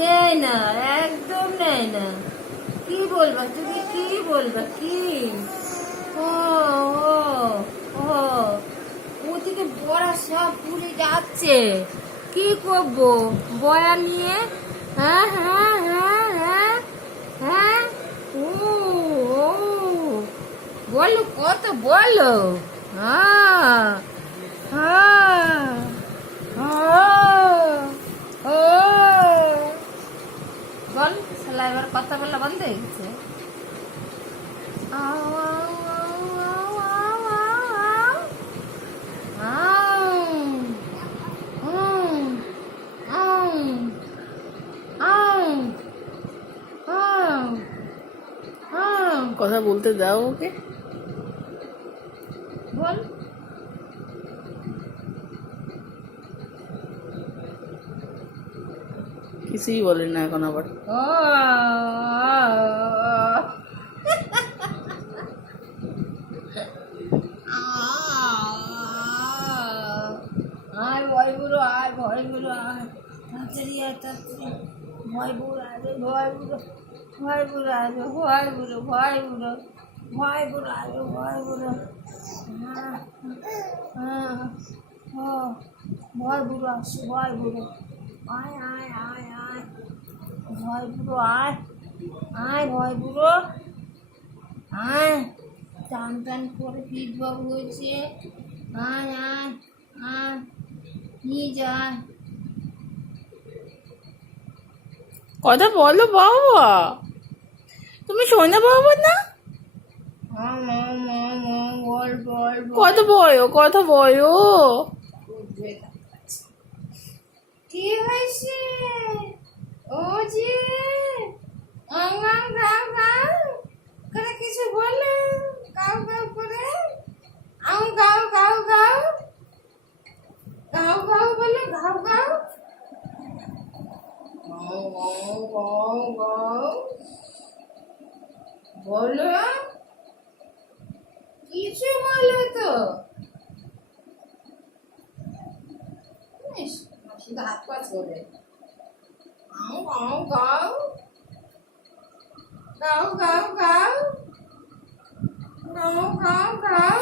নেয় না, একদম নেয় না। কি বলবা তুমি, কি বলবা, কি? ও ও ও ওদিকে বড়া সব পুড়ে যাচ্ছে, কি করবো বয়া নিয়ে? হ্যাঁ হ্যাঁ হ্যাঁ হ্যাঁ হ্যাঁ। ও ও বলো কত, বলো। হ্যাঁ হ্যাঁ ও বল, শালা এবার কথা বলা বন্ধ হয়ে গেছে। কথা বলতে দাও ওকে। বল। কিছুই বলে না এখন আবার। আয় ভয় বুড়ো, আয় ভয় বুড়ো, আয় তাড়াতাড়ি আয়, তাড়াতাড়ি। ভয় বুড়ো আসবে, ভয় বুড়ো, ভয় বুড়ো আসবে, ভয় বুড়ো, ভয় বুড়ো, ভয় বুড়ো আসবে, ভয় বুড়ো। হ্যাঁ হ্যাঁ ও ভয় বুড়ো আসছে, ভয় বুড়ো। আয় আয় আয় আয় ভয় বুড়ো, আয় আয় ভয় বুড়ো, আয়। টান টান করে পিঠ বাবু হয়েছে, আয় আয় আয়, নিয়ে যায়। কথা বলো বাবা, তুমি শোনো বাবা না? বল বল কথা বলো, কথা বলো। কি হয়েছে? ও যে গাও গাও গাও করে কিছু বলে, গাও গাও করে, আও গাও গাও গাও, গাও গাও বলে, গাও গাও, গাও গাও গাও গাও বলো, কিছু বলো তো। শুধু হাত পা চলে, গাও গাও গাও, গাও গাও গাও, গাও গাও গাও।